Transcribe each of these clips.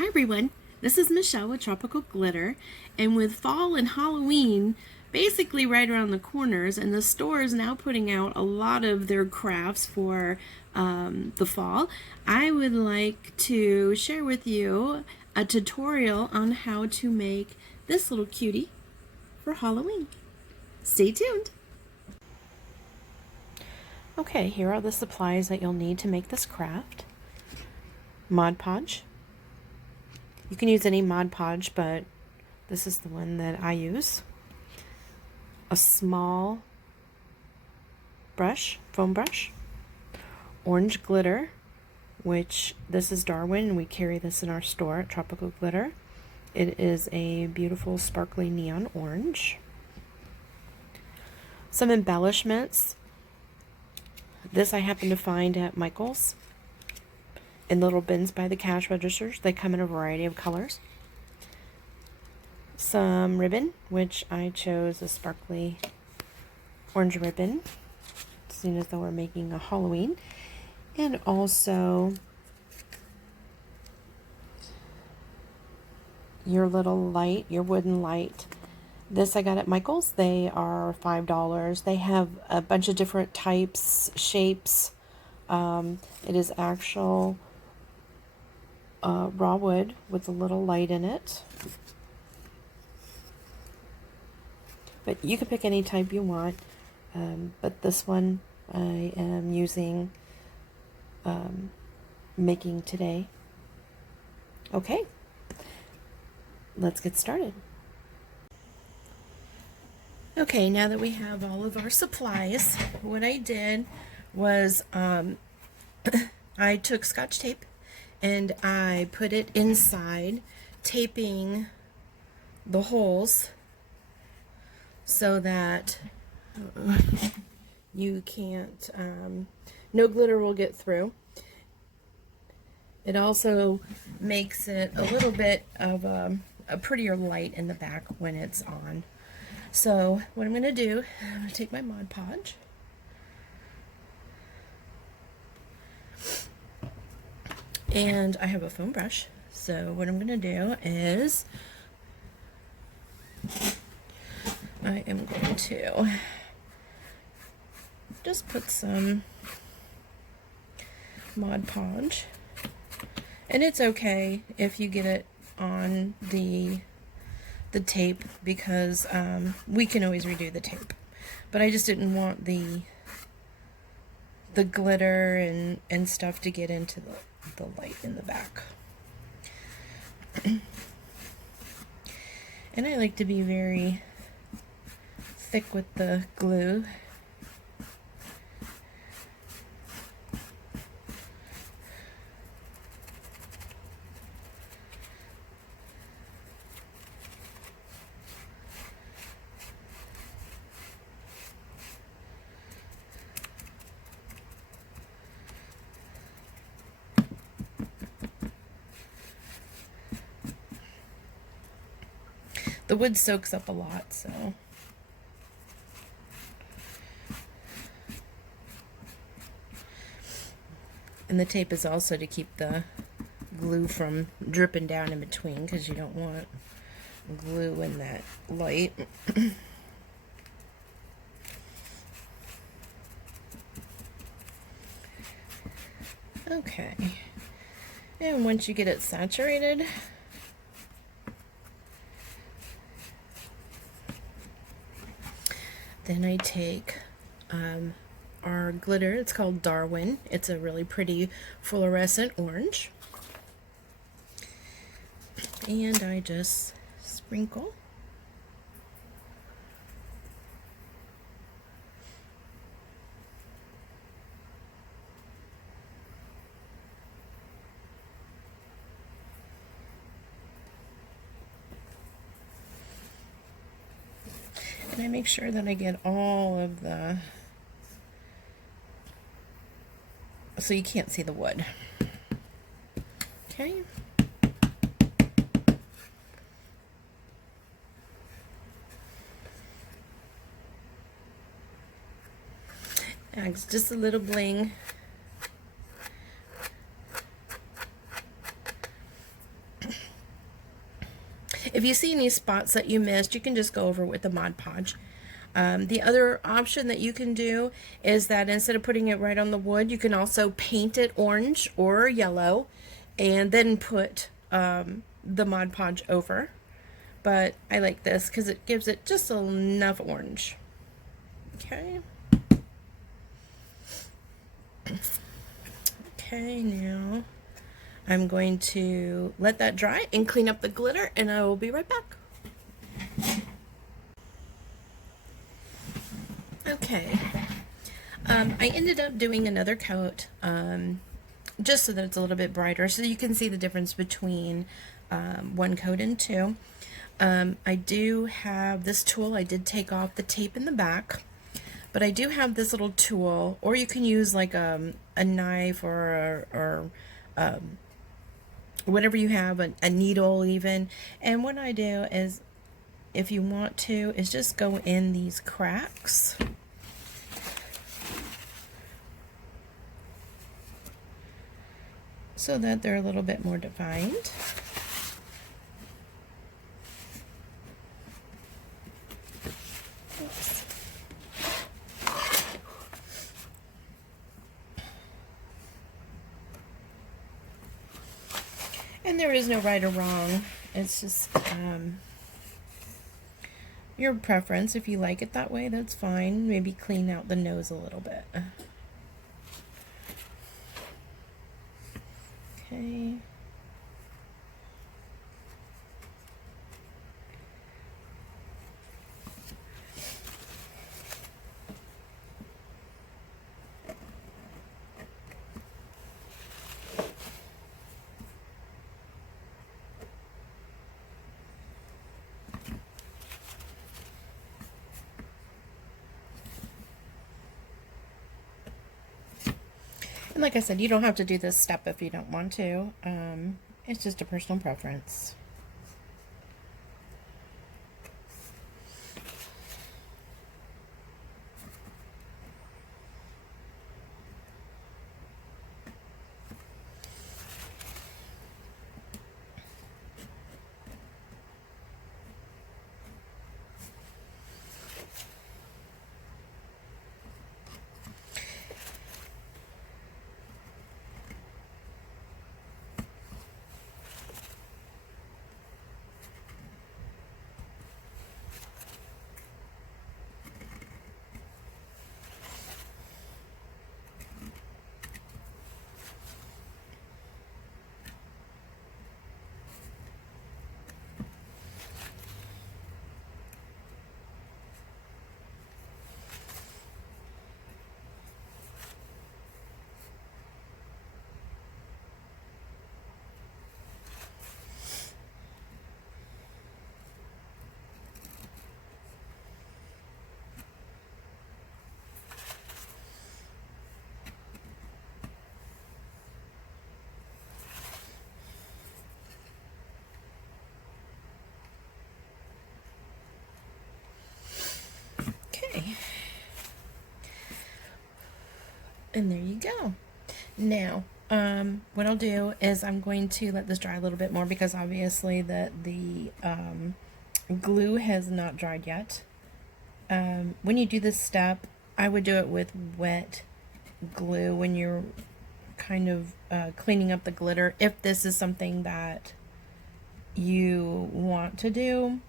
Hi everyone, this is Michelle with Tropical Glitter, and with fall and Halloween basically right around the corners, and the store is now putting out a lot of their crafts for the fall, I would like to share with you a tutorial on how to make this little cutie for Halloween. Stay tuned! Okay, here are the supplies that you'll need to make this craft. Mod Podge. You can use any Mod Podge, but this is the one that I use. A small brush, foam brush. Orange glitter, which this is Darwin, and we carry this in our store at Tropical Glitter. It is a beautiful sparkly neon orange. Some embellishments. This I happened to find at Michael's in little bins by the cash registers. They come in a variety of colors. Some ribbon, which I chose a sparkly orange ribbon, seeing as though we're making a Halloween. And also your little light, your wooden light. This I got at Michael's. They are $5. They have a bunch of different types, shapes. It is actual raw wood with a little light in it. But you can pick any type you want. But this one I am using, making today. Okay, let's get started. Okay, now that we have all of our supplies, what I did was I took Scotch tape and I put it inside, taping the holes so that you can't, no glitter will get through. It also makes it a little bit of a prettier light in the back when it's on. So what I'm going to do, I'm going to take my Mod Podge. And I have a foam brush. So what I'm going to do is I am going to just put some Mod Podge. And it's okay if you get it on the tape, because we can always redo the tape. But I just didn't want the glitter and stuff to get into the light in the back. And I like to be very thick with the glue. The wood soaks up a lot, so. And the tape is also to keep the glue from dripping down in between, because you don't want glue in that light. Okay. And once you get it saturated, then I take our glitter. It's called Darwin. It's a really pretty fluorescent orange. And I just sprinkle. And I make sure that I get all of the, so you can't see the wood. Okay. Adds just a little bling. If you see any spots that you missed, you can just go over with the Mod Podge. The other option that you can do is that instead of putting it right on the wood, you can also paint it orange or yellow and then put the Mod Podge over. But I like this because it gives it just enough orange. Okay. Okay, now I'm going to let that dry and clean up the glitter, and I will be right back. Okay, I ended up doing another coat just so that it's a little bit brighter, so you can see the difference between one coat and two. I do have this tool. I did take off the tape in the back, but I do have this little tool, or you can use like a knife or whatever you have, a needle even. And what I do is, if you want to, is just go in these cracks. So that they're a little bit more defined. Oops. And there is no right or wrong. It's just your preference. If you like it that way, that's fine. Maybe clean out the nose a little bit. Okay. And like I said, you don't have to do this step if you don't want to. It's just a personal preference. Okay. And there you go. Now, what I'll do is I'm going to let this dry a little bit more because obviously the glue has not dried yet. When you do this step, I would do it with wet glue when you're kind of cleaning up the glitter, if this is something that you want to do.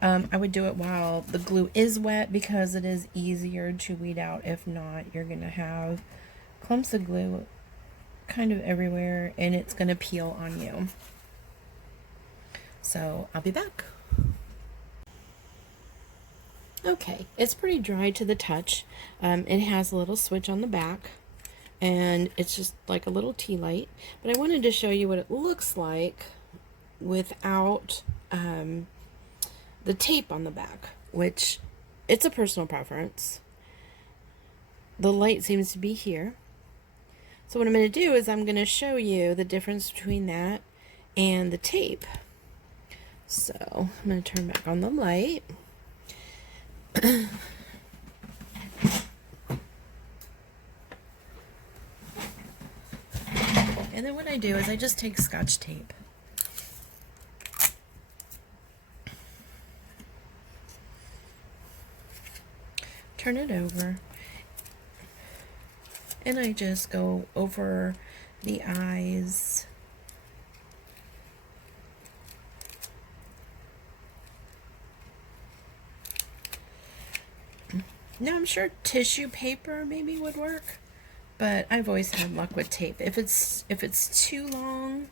I would do it while the glue is wet because it is easier to weed out. If not, you're going to have clumps of glue kind of everywhere and it's going to peel on you. So I'll be back. Okay, it's pretty dry to the touch. It has a little switch on the back and it's just like a little tea light. But I wanted to show you what it looks like without the tape on the back, which it's a personal preference. The light seems to be here. So what I'm going to do is I'm going to show you the difference between that and the tape. So I'm going to turn back on the light. And then what I do is I just take Scotch tape turn it over, and I just go over the eyes. Now I'm sure tissue paper maybe would work, but I've always had luck with tape. If it's too long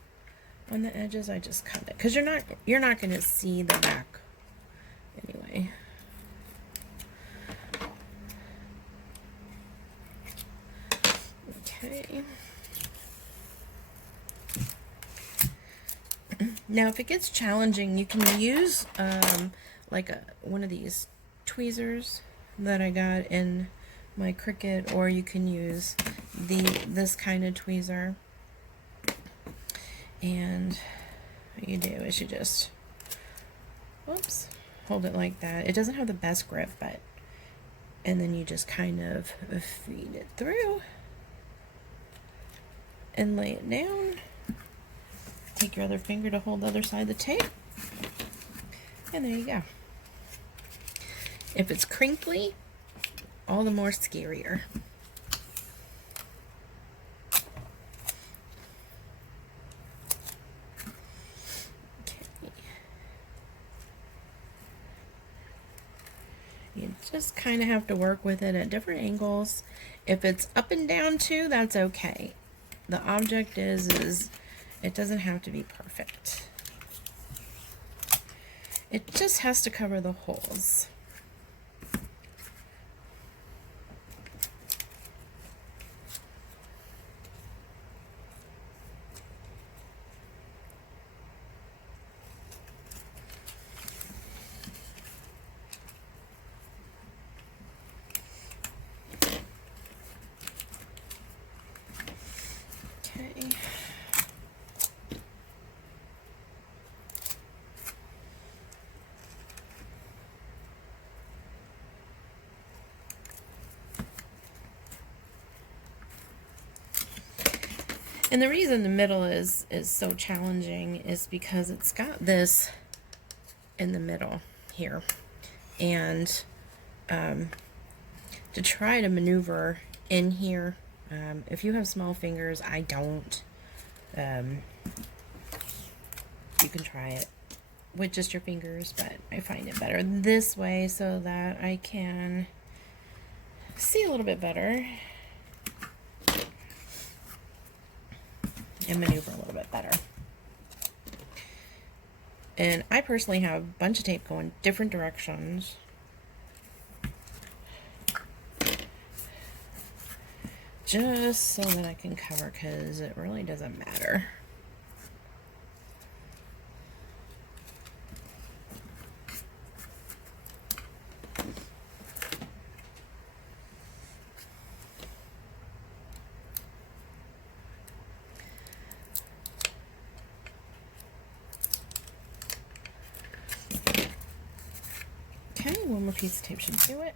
on the edges, I just cut it, because you're not going to see the back anyway. Okay. Now, if it gets challenging, you can use like one of these tweezers that I got in my Cricut, or you can use this kind of tweezer. And what you do is you just, whoops, hold it like that. It doesn't have the best grip, but, and then you just kind of feed it through and lay it down. Take your other finger to hold the other side of the tape, and there you go. If it's crinkly, all the more scarier. Okay. You just kind of have to work with it at different angles. If it's up and down too, that's okay. The object is it doesn't have to be perfect. It just has to cover the holes. Okay. And the reason the middle is so challenging is because it's got this in the middle here. And to try to maneuver in here, if you have small fingers, I don't, you can try it with just your fingers, but I find it better this way so that I can see a little bit better and maneuver a little bit better. And I personally have a bunch of tape going different directions. Just so that I can cover, because it really doesn't matter. Okay, one more piece of tape should do it.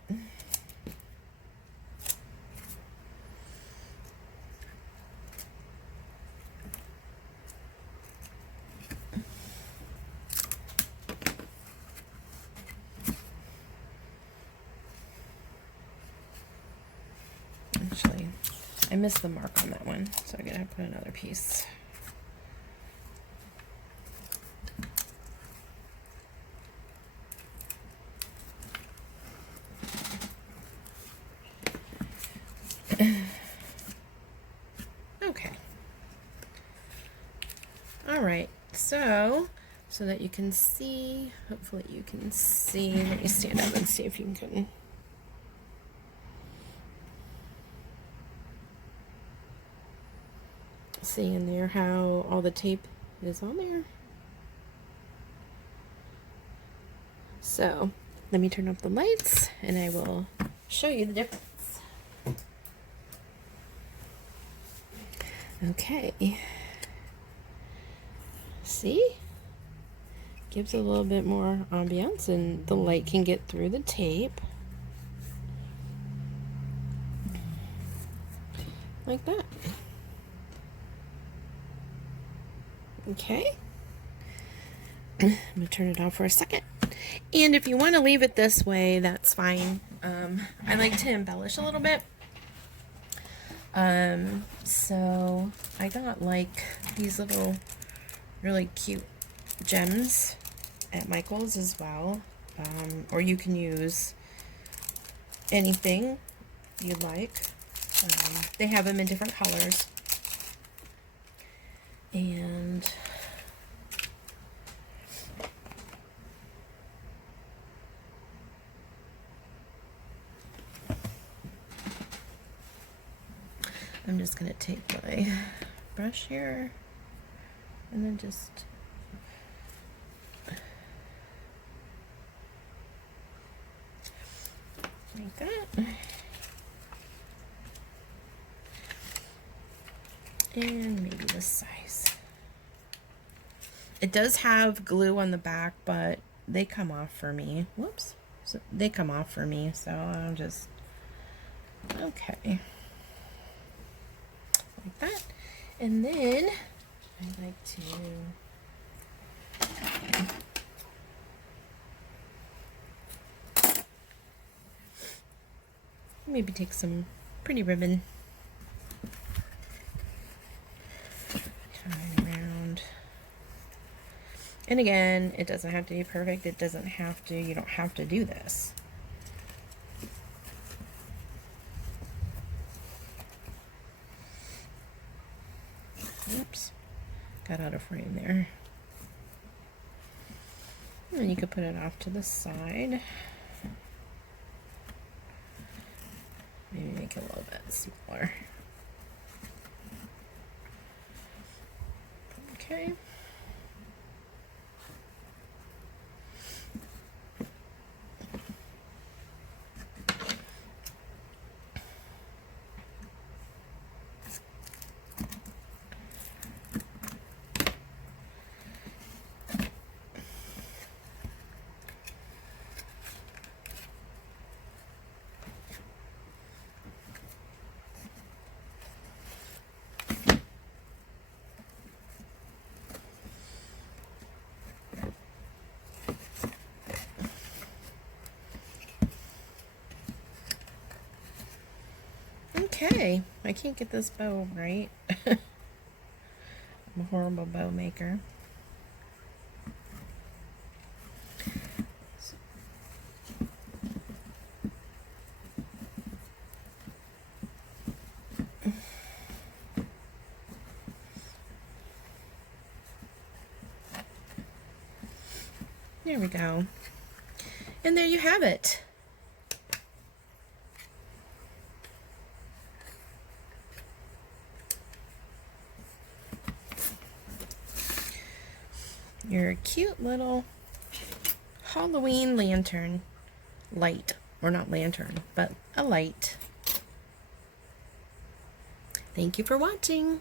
Actually, I missed the mark on that one, so I'm gonna put another piece. Okay. All right, so that you can see, hopefully you can see, let me stand up and see if you can see in there how all the tape is on there. So let me turn off the lights and I will show you the difference. Okay, see, gives a little bit more ambiance and the light can get through the tape like that. Okay, I'm gonna turn it off for a second, and if you want to leave it this way, that's fine. I like to embellish a little bit. So I got like these little really cute gems at Michael's as well. Or you can use anything you'd like. They have them in different colors. And I'm just going to take my brush here and then just like that. And maybe this size. It does have glue on the back, but they come off for me. Whoops. So they come off for me, so I'll just, okay. Like that. And then I like to maybe take some pretty ribbon. Tie around. And again, it doesn't have to be perfect. It doesn't have to, you don't have to do this. Oops, got out of frame there. And you could put it off to the side. Maybe make it a little bit smaller. Okay. Okay, I can't get this bow right. I'm a horrible bow maker. There we go. And there you have it. Your cute little Halloween lantern light, or not lantern, but a light. Thank you for watching.